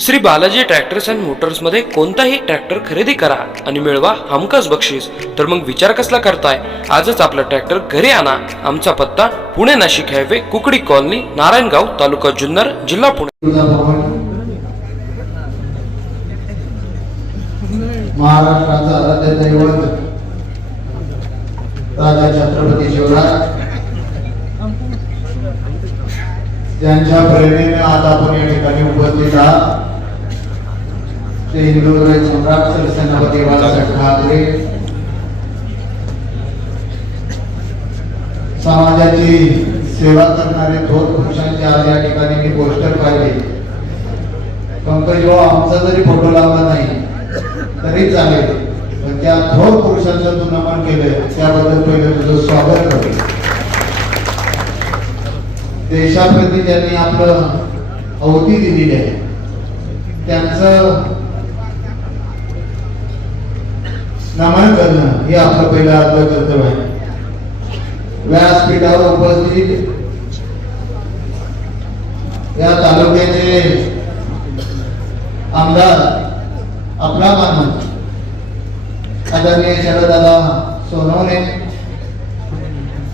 Shri Balaji tractors and मोटर्समध्ये कोणताही tractor खरेदी करा आणि मिळवा हमखास बक्षीस. तर मग विचार कसला करताय? आजच आपला ट्रॅक्टर घरी आणा. आमचा पत्ता पुणे नाशिक हायवे कुकडी कॉलनी नारायणगाव तालुका जुन्नर जिल्हा पुणे. महाराष्ट्राचा आराध्य दैवत राजा छत्रपती शिवराज. त्यांच्या प्रेरणेने आज आपण या ठिकाणी उपस्थित आहात. ते हिंदू सम्राट सरसेनापती बाळासाहेब ठाकरे. समाजाची सेवा करणारे थोर पुरुषांची आज या ठिकाणी मी पोस्टर पाहिले. पंकज भाऊ आमचा जरी फोटो लावला नाही तरी चालेल. पण त्या थोर पुरुषांचं तू नमन केलं त्याबद्दल पहिले तुझं स्वागत करतो. देशाप्रती त्यांनी आपलं अवधी दिलेली आहे. त्यांचं नमन करणं हे आपलं पहिलं आपलं कर्तव्य आहे व्यासपीठावर उपस्थित या तालुक्याचे आमदार आपला मानून आदरणीय शरदादा सोनवणे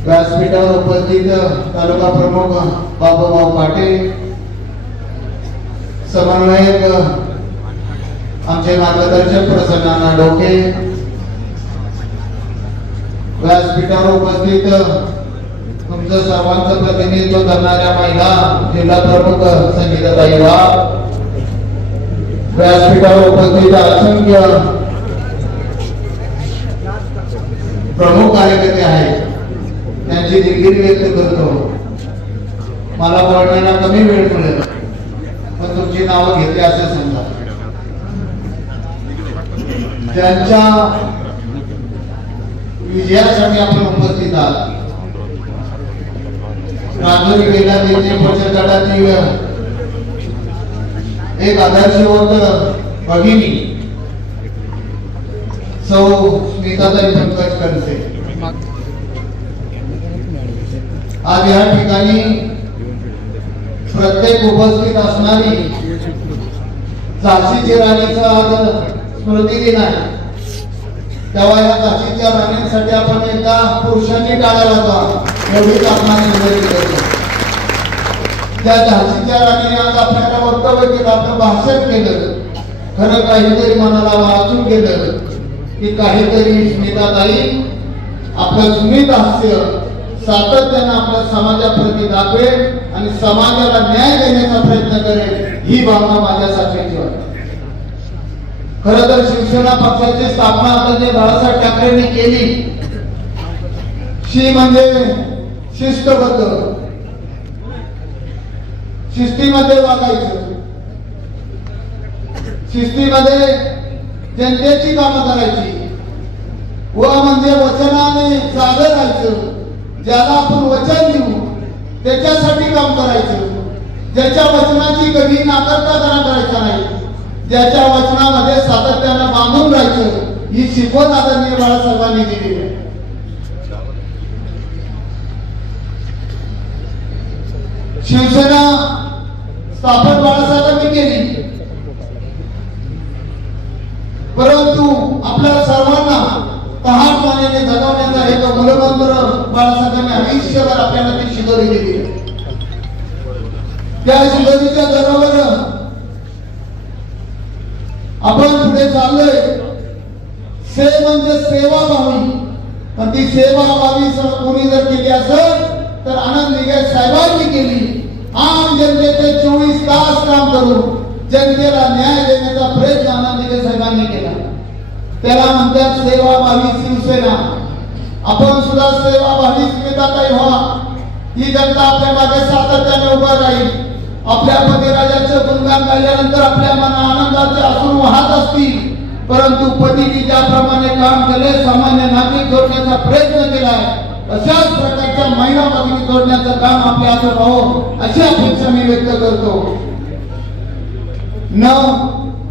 व्यासपीठावर उपस्थित तालुका प्रमुख बाबूभाऊ पाटील समन्वयक आमचे मार्गदर्शक प्रसन्नाना डोके व्यासपीठावर उपस्थित तुमचं सर्वांचं प्रतिनिधित्व करणाऱ्या महिला जिल्हा प्रमुख संगीताताई वाघ व्यासपीठावर उपस्थित असंख्य प्रमुख कार्यकर्ते आहेत. त्यांची दिलगिरी व्यक्त करतो. मला बोलण्याला कमी वेळ मिळेल पण तुमची नावं घेतली असं समजा. त्यांच्या विजयासाठी आपण उपस्थित आहात. राजुरी गेल्या देशे बचत एक आदर्शवंत भगिनी. सौ स्मिताताई पंकज कनसे आज या ठिकाणी प्रत्येक उपस्थित असणारी झाशीची राणीचा आज स्मृती दिन आहे. तेव्हा या काशीच्या राणीसाठी आपण एकदा पुरुषांनी टाळ्या वाजवा एवढीच आपण त्या झाशीच्या राणीने आज आपल्याला वक्तव्य केलं आपलं भाषण केलं. खरं काहीतरी मनाला वाचून केलं की काहीतरी स्मिताताई आपलं स्मित हास्य सातत्यानं आपल्या समाजाप्रती दाखवेल आणि समाजाला न्याय देण्याचा प्रयत्न करेल ही भावना माझ्यासाठी वाटते खर तर शिवसेना पक्षाची स्थापना आदरणीय बाळासाहेब ठाकरेंनी केली शी म्हणजे शिस्तबद्ध. शिस्तीमध्ये वागायचं. शिस्तीमध्ये जनतेची कामं करायची. व म्हणजे वचनाने जागर राहायचं ज्याला आपण वचन देऊ त्याच्यासाठी काम करायचं. ज्याच्या वचनाची कधी नाकर्ता करायचा नाही. त्याच्या वचनामध्ये सातत्यानं बांधून राहायचं ही शिकवण आदरणीय बाळासाहेबांनी दिली आहे. शिवसेना स्थापन बाळासाहेबांनी केली. परंतु आपल्या सर्वांना तहान पाण्याने जगवण्याचा एक मूलमंत्र बाळासाहेबांनी आयुष्यभर आपल्याला ती शिदोरी दिली त्या शिदोरीच्या जगावर आपण पुढे चाललोय. से म्हणजे सेवा भावी. पण ती सेवा भावी कोणी जर केली असेल तर आनंद निगे साहेबांनी केली. आम जनतेचे चोवीस तास काम करून जनतेला न्याय देण्याचा प्रयत्न आनंद निगे साहेबांनी केला. त्याला म्हणतात सेवा भावी शिवसेना. आपण सुद्धा सेवा भावी स्मिताताई व्हा. ही जनता आपल्या मागे सातत्याने उभा राहील. आपल्या पतिराजाचं गुणगान गायल्यानंतर आपल्या मना आनंदाचे असून वाहत असतील. परंतु पतीने ज्याप्रमाणे काम केले सामान्य नागरिक जोडण्याचा प्रयत्न केलाय अशाच प्रकारच्या महिला भगिनी जोडण्याचं काम आपल्या हातून राहो अशी अपेक्षा मी व्यक्त करतो. न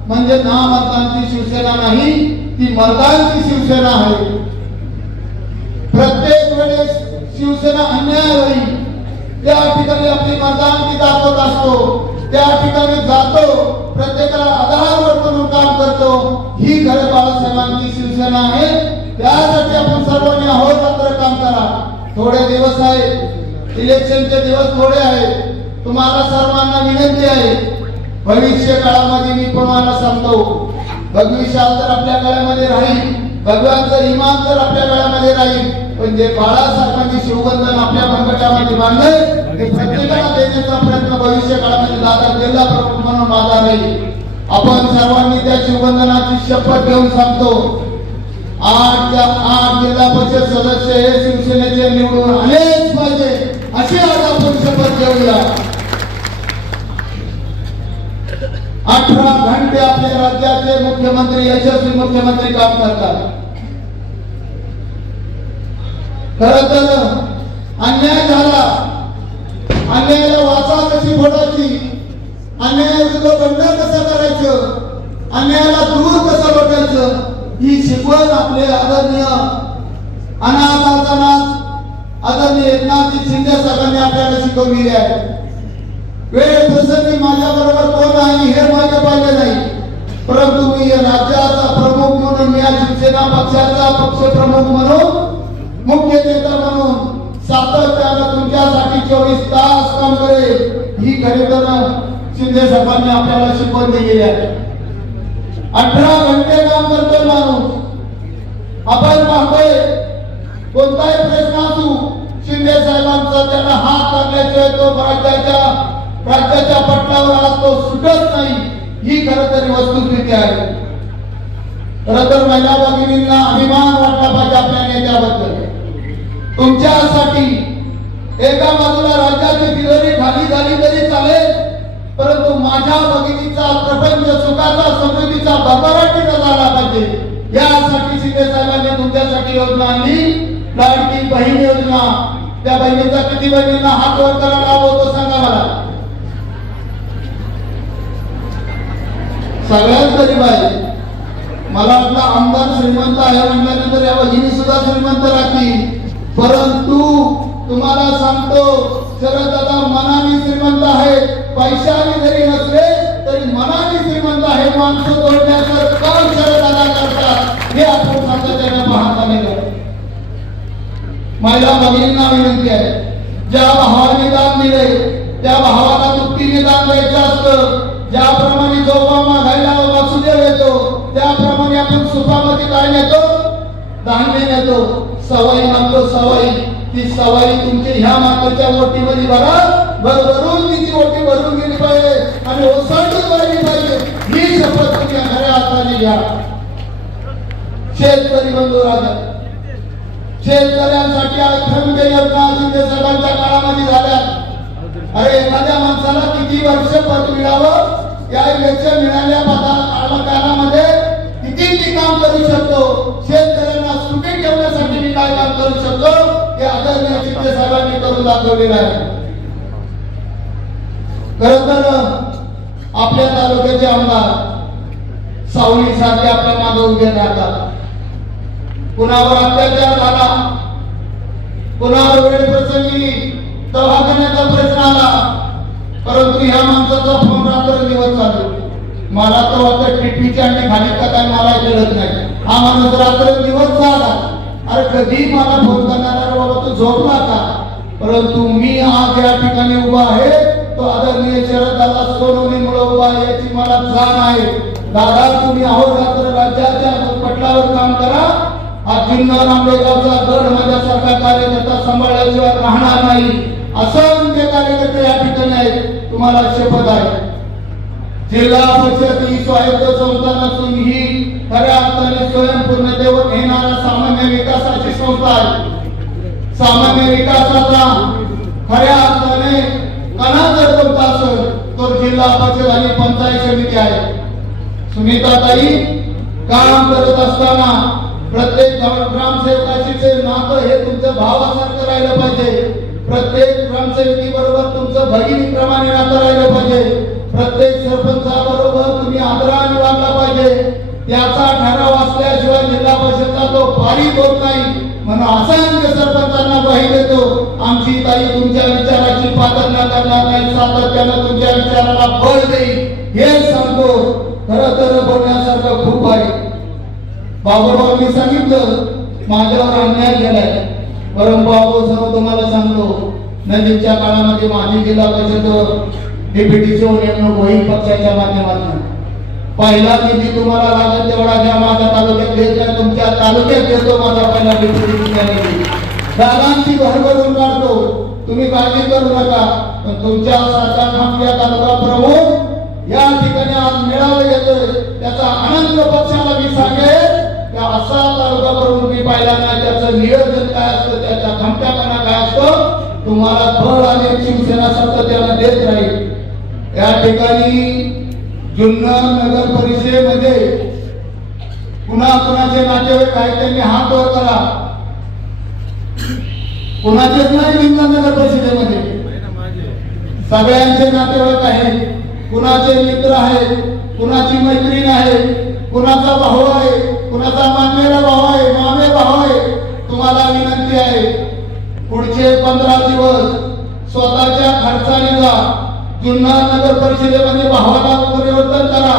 म्हणजे ना मतांची शिवसेना नाही ती मर्दांची शिवसेना आहे. प्रत्येक वेळेस शिवसेना अन्याय होईल. त्या ठिकाणी आपली मर्दानगी दाखवत असतो त्या ठिकाणी जातो प्रत्येकाला आधारावर करून काम करतो. ही खरं बाळासाहेबांची शिवसेना आहे. त्यासाठी आपण सर्वांनी आहोत मात्र काम करा. थोडे दिवस आहेत इलेक्शनचे दिवस थोडे आहेत. तुम्हाला सर्वांना विनंती आहे. भविष्य काळामध्ये मी तुम्हाला सांगतो. भगवी शाल तर आपल्या काळामध्ये राहील. भगवानचं इमान तर आपल्या गळ्यामध्ये राहील. पण जे बाळासाहेबांनी शिवबंधन आपल्या मनगटामध्ये बांधले ते प्रत्येकाला देण्याचा प्रयत्न भविष्य काळामध्ये दादा जिल्हा प्रमुख म्हणून माझा राहील आपण सर्वांनी त्या शिवबंधनाची शपथ घेऊन सांगतो. आठ आठ जिल्हा परिषद सदस्य हे शिवसेनेचे निवडून आलेच पाहिजे अशी आज आपण शपथ घेऊया. अठरा घंटे आपल्या राज्याचे मुख्यमंत्री यशस्वी मुख्यमंत्री काम करतात. खर तर अन्याय झाला. अन्यायाला वाचा कशी फोडायची? अन्यायाविरुद्ध बंड कसं करायचं? अन्यायाला दूर कसं लोटायचं ही शिकवण आपले आदरणीय अनाथ अनाथ आदरणीय एकनाथजी शिंदे साहेबांनी आपल्याला शिकवलेली आहे. वेळ प्रसंगी माझ्या बरोबर कोण आहे हे माझ्या पाहिले नाही. परंतु मी या राज्याचा प्रमुख म्हणून मी या शिवसेना पक्षाचा पक्ष प्रमुख म्हणून मुख्य नेता म्हणून सातत्यानं तुमच्यासाठी चोवीस तास काम करेल. ही खरे तर शिंदे साहेबांनी आपल्याला शिकवण दिलेली आहे. अठरा घंटे काम करतोय माणूस. आपण पाहतोय कोणताही प्रश्न असू शिंदे साहेबांचा त्यांना हात करण्याचे तो राज्याच्या राज्याच्या पटलावर आज तो सुटत नाही. ही खर तरी वस्तुस्थिती आहे. खर तर महिला भगिनींना अभिमान वाटला पाहिजे आपल्या नेत्याबद्दल. तुमच्यासाठी एका बाजूला राज्याची तिजोरी खाली झाली तरी चालेल परंतु माझ्या भगिनीचा प्रपंच सुखाचा समृद्धीचा भरभराटीचा झाला पाहिजे. यासाठी शिंदे साहेबांनी तुमच्यासाठी योजना आणली. लाडकी बहीण योजना. त्या बहिणीचा किती बहिणींना हात वर करायला हवं होतो सांगा मला. सगळ्यात गरीब आहे. मला वाटलं आमदार श्रीमंत आहे म्हटल्यानंतर या बहिणी सुद्धा श्रीमंत राहतील. परंतु तुम्हाला सांगतो शरद दादा मनाने श्रीमंत आहे पैशाने जरी नसले तरी मनाने श्रीमंत आहे माणसं तोडण्याचं काम शरद दादा करतात. हे आपण सातत्याने पाहता महिला भगिनींना विनंती आहे ज्या भावाने दान दिले त्या भावाला दुपटीने दान द्यायचं असतं. ज्याप्रमाणे जोपामा घायला वासुदेव येतो त्याप्रमाणे आपण सुपामध्ये काय नेतो? धान्य नेतो. सवाई म्हणतो सवाई. ती सवाई तुमची ह्या मातेच्या ओटीमध्ये भरा भरभरून तिची ओटी भरून गेली पाहिजे. आणि ओसाडी पाहिली पाहिजे. ही शपथ तुम्ही खऱ्या हाताने घ्या. शेतकरी बंधू राजा शेतकऱ्यांसाठी अखंड योजना शिंदे साहेबांच्या काळामध्ये झाल्या. अरे एखाद्या माणसाला किती वर्ष पद मिळावं? यापेक्षा मिळाल्या पदा कालामध्ये किती काम करू शकतो? शेतकऱ्यांना सुखी मी काय काम करू शकतो? हे आदरणीय शिंदे साहेबांनी करून दाखवलेलं आहे. खर तर आपल्या तालुक्याचे आमदार सावली सारखे आपल्या मागे उभे राहतात. कुणावर अत्याचार झाला? कुणावर वेळ प्रसंगी दवाखान्याचा प्रश्न आला? परंतु ह्या माणसाचा फोन रात्र दिवस चालू. मला तर वाटतं टिटवीच्या आणि खाली काय मला कळत नाही. हा माणूस रात्र दिवस झाला अरे कधी मला फोन करणार? बाबा तू झोपला का परंतु मी आज या ठिकाणी उभा आहे. तो आदरणीय शरद दादा सोनवणीमुळे उभा आहे याची मला जाण आहे. दादा तुम्ही अहोरात्र राज्याच्या पटलावर काम करा. हा जुन्नर आंबेगावचा गड माझ्यासारखा कार्यकर्ता सांभाळल्याशिवाय राहणार नाही. असंख्य कार्यकर्ते या ठिकाणी आहेत. तुम्हाला शपथ आहे. जिल्हा परिषद ही स्वायत्त संस्था नसून ही खऱ्या अर्थाने स्वयंपूर्ण देवत घेणार संस्था आहे सामान्य विकासाचा खऱ्या अर्थाने कणा जर कोणता असेल तर जिल्हा परिषद आणि पंचायत समिती आहे. सुनीताताई काम करत असताना प्रत्येक ग्राम- ग्रामसेवकाचे नातं हे तुमचं भावासारखं राहिलं पाहिजे. प्रत्येक ग्रामसेवकी बरोबर तुमचं भगिनीप्रमाणे नातं राहिलं पाहिजे. प्रत्येक सरपंचाबरोबर तुम्ही आदराने वागला पाहिजे. त्याचा ठराव असल्याशिवाय जिल्हा परिषदचा तो पारित होत नाही. म्हणून असंख्य सरपंचांना पाहिजे देतो आमची ताई तुमच्या विचाराची पादरना करणार नाही. सातत्यानं तुमच्या विचाराला बळ देईल. हे सांगतो. खर तर बोलण्यासारखं खूप आहे. बाबूरावांनी सांगितलं माझ्यावर अन्याय केलाय. परंतु बाबू सर्व तुम्हाला सांगतो. नजीकच्या काळामध्ये माझी जिल्हा परिषद डेप्युटीची नेमणूक होईल पक्षाच्या माध्यमातून. पहिला निधी तुम्हाला लागेल तेवढा घ्या. माझ्या तालुक्यात देत तुमच्या तालुक्यात देतो माझा पहिला निधी दादांची भरभरून काढतो. तुम्ही काळजी करू नका. पण तुमच्या सारखा खामग्या तालुका प्रमुख या ठिकाणी आज मिळालं येतोय. त्याचा आनंद पक्षाला मी सांगेल त्या असा तालुका प्रमुख मी पाहिला नाही. त्याचं नियोजन काय असतं त्याच्या खमक्यापणा काय असतं तुम्हाला फळ आणि शिवसेना त्याला देत राहील. या ठिकाणी जुन्नर नगर परिषदेमध्ये पुन्हा कुणाचे नातेवाईक आहेत त्यांनी हात वर करा. कुणाचेच नाही जुन्नर नगर परिषदेमध्ये. सगळ्यांचे नातेवाईक आहेत. कुणाचे मित्र आहेत कुणाची मैत्रीण आहे कुणाचा भाऊ आहे कुणाचा मामेला भाऊ आहे मामे भाऊ आहे तुम्हाला विनंती आहे. पुढचे पंधरा दिवस स्वतःच्या खर्चाने जा. जुन्नर नगर परिषदेमध्ये भावाला परिवर्तन करा.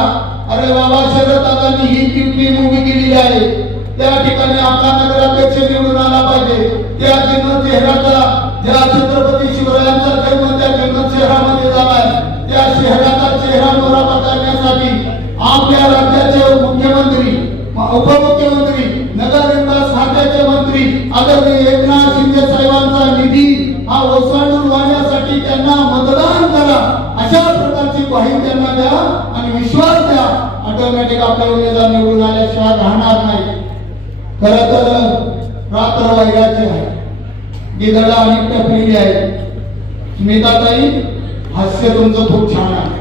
अरे बाबा शरद दादांनी ही टिप्पणी उभी केलेली आहे. त्या ठिकाणी आपला नगराध्यक्ष निवडून आला पाहिजे. त्या जन्म चेहऱ्याचा ज्या छत्रपती शिवरायांचा जन्म त्या जन्म शहरामध्ये झालाय. त्या शहराचा चेहरा मोराबा करण्यासाठी आपल्या राज्याचे मुख्यमंत्री उपमुख्यमंत्री नगरविकास खात्याचे मंत्री आदरणीय एकनाथ शिंदे साहेबांचा निधी हा ओसांडून वाहण्यासाठी त्यांना ऑटोमॅटिक आपल्या उमेदवार निवडून आल्याशिवाय राहणार नाही. खर तर रात्र वैराची आहे. गिदडा अनेक टपलेली आहे. स्मिताताई हास्य तुमचं खूप छान आहे.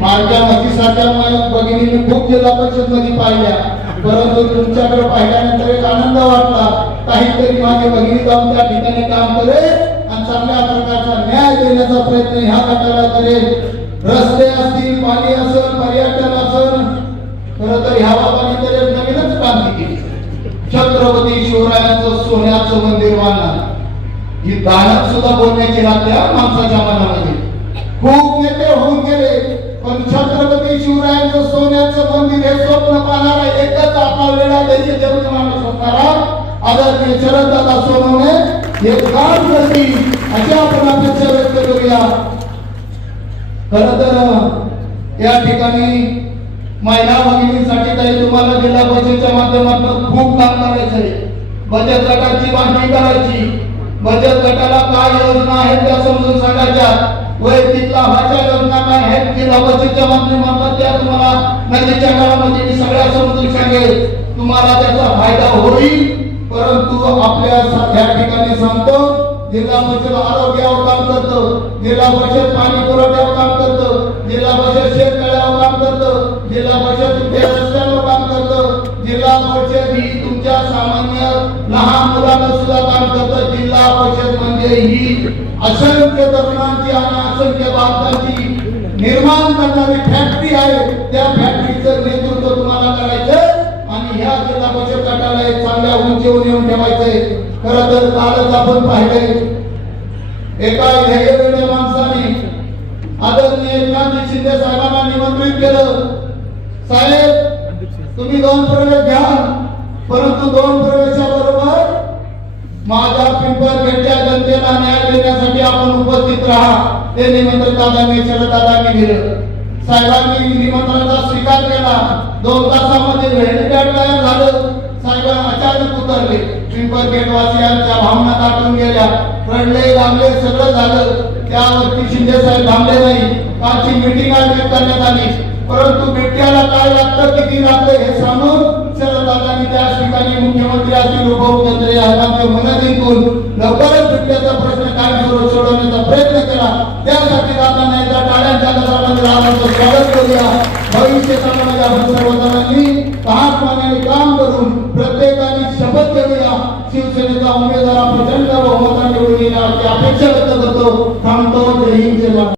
माझ्या मतीसारख्या भगिनीने खूप जिल्हा परिषदमध्ये पाहिल्या. परंतु तुमच्याकडे पाहिल्यानंतर एक आनंद वाटला. काहीतरी माझी भगिनी जाऊन त्या ठिकाणी काम करेल आणि चांगल्या प्रकारचा न्याय देण्याचा प्रयत्न ह्या गटाला करेल. रस्ते असतील पाणी असेल पर्यटन असेल खरं तर ह्या बाबांनी तर एक नवीनच क्रांती केली. छत्रपती शिवरायांचं सोन्याचं मंदिर बांधणार. ही दानत सुद्धा बोलण्याची राहत्या माणसाच्या मनामध्ये खूप नेते होऊन गेले पण छत्रपती शिवरायांचं सोन्याचं मंदिर हे स्वप्न पाहणारा एकच आपला वेळा त्याचे जेवण माणूस होणारा आदरणीय शरददादा सोनवणे हे काम करतील अशी आपण अपेक्षा व्यक्त करूया. खर तर या ठिकाणी महिला भगिनींसाठी तरी तुम्हाला जिल्हा परिषदच्या माध्यमातून खूप काम करायचं आहे बचत गटाची मागणी करायची. बचत गटाला काय योजना आहेत त्या समजून सांगायच्या. वैयक्तिक लाभाच्या योजना काय आहेत जिल्हा परिषदच्या माध्यमातून त्या तुम्हाला नजीकच्या काळामध्ये मी सगळ्या समजून सांगेल. तुम्हाला त्याचा फायदा होईल परंतु आपल्या सा- या ठिकाणी सांगतो जिल्हा परिषद आरोग्यावर काम करतं. जिल्हा परिषद पाणी पुरवठ्यावर काम करतं. जिल्हा परिषद शेततळ्यावर काम करतं. जिल्हा परिषद तुमच्या रस्त्यावर काम करतं. जिल्हा परिषद ही तुमच्या सामान्य लहान मुलांना सुद्धा काम करतं. जिल्हा परिषद म्हणजे ही असंख्य तरुणांची आणि असंख्य बालकांची निर्माण करणारी फॅक्टरी आहे. त्या फॅक्टरीचं नेतृत्व तुम्हाला करायचं आणि ह्या जिल्हा परिषद गटाला एक चांगल्या उंचीवर येऊन ठेवायचंय. खरं तर कालच आपण पाहिले. एका ध्येयवेळ्या माणसाने आदरणीय एकनाथजी शिंदे साहेबांना निमंत्रित केलं. साहेब तुम्ही दोन प्रवेश घ्या. परंतु दोन प्रवेशाबरोबर माझ्या पिंपरखेडच्या जनतेला न्याय देण्यासाठी आपण उपस्थित राहा. ते निमंत्रण दादांनी शरददादांनी दिलं. साहेबांनी निमंत्रणाचा स्वीकार केला. दोन तासामध्ये हेलिपॅड तयार झालं. साहेब अचानक उतरले. पिंपरखेडवासियांच्या भावना दाटून गेल्या. रडले लागले सगळं झालं. त्यावरती शिंदे साहेब थांबले नाही. कालची मिटिंग आयोजित करण्यात आली. परंतु बिबट्याला काय लागतं किती लागतं हे सांगून शरदांनी त्या ठिकाणी मुख्यमंत्री असतील उपमुख्यमंत्री आगामी मन जिंकून लवकरच बिबट्याचा प्रश्न काय सोडवण्याचा प्रयत्न केला. त्यासाठी दादांना एकदा टाळ्यांच्या गजरामध्ये राहण्याचं स्वागत करूया भविष्य काळामध्ये आपण सर्वजणांनी हात काम करून प्रत्येकाने शपथ घेऊया शिवसेनेचा उमेदवार प्रचंड बहुमताने निवडून येणार अपेक्षा व्यक्त करतो थांबतो जय हिंद जय